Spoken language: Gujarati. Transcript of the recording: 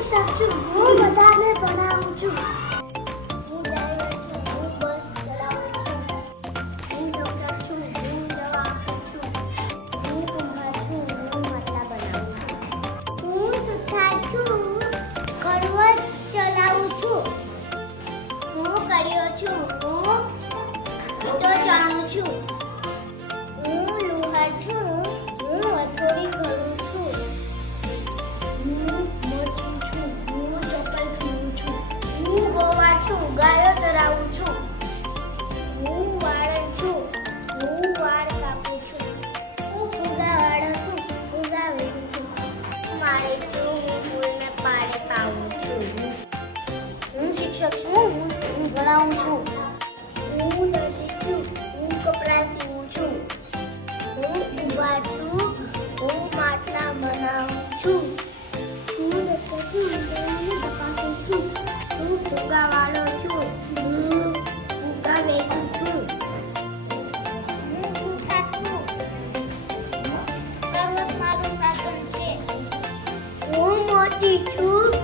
શિક્ષક છું હું બધાને ભણાવું છું. હું ડ્રાઈવર છું, હું બસ ચલાવું છું. હું ડોક્ટર છું, હું છું ગાયો ચરાવું છું હું વાળન છું હું વાળ કાપું છું હું ફુગા વાળો છું ફુગા વેચું છું હું મારે છું હું ફૂલને પાડે પાવું છું હું શિક્ષક છું હું ભણાવું છું હું દર્જી છું હું કપડાં સીવું છું હું ઊભા છું હું માટલા બનાવું છું હું ડૉક્ટર છું હું તપાસું છું હું ફુગાવાળો 42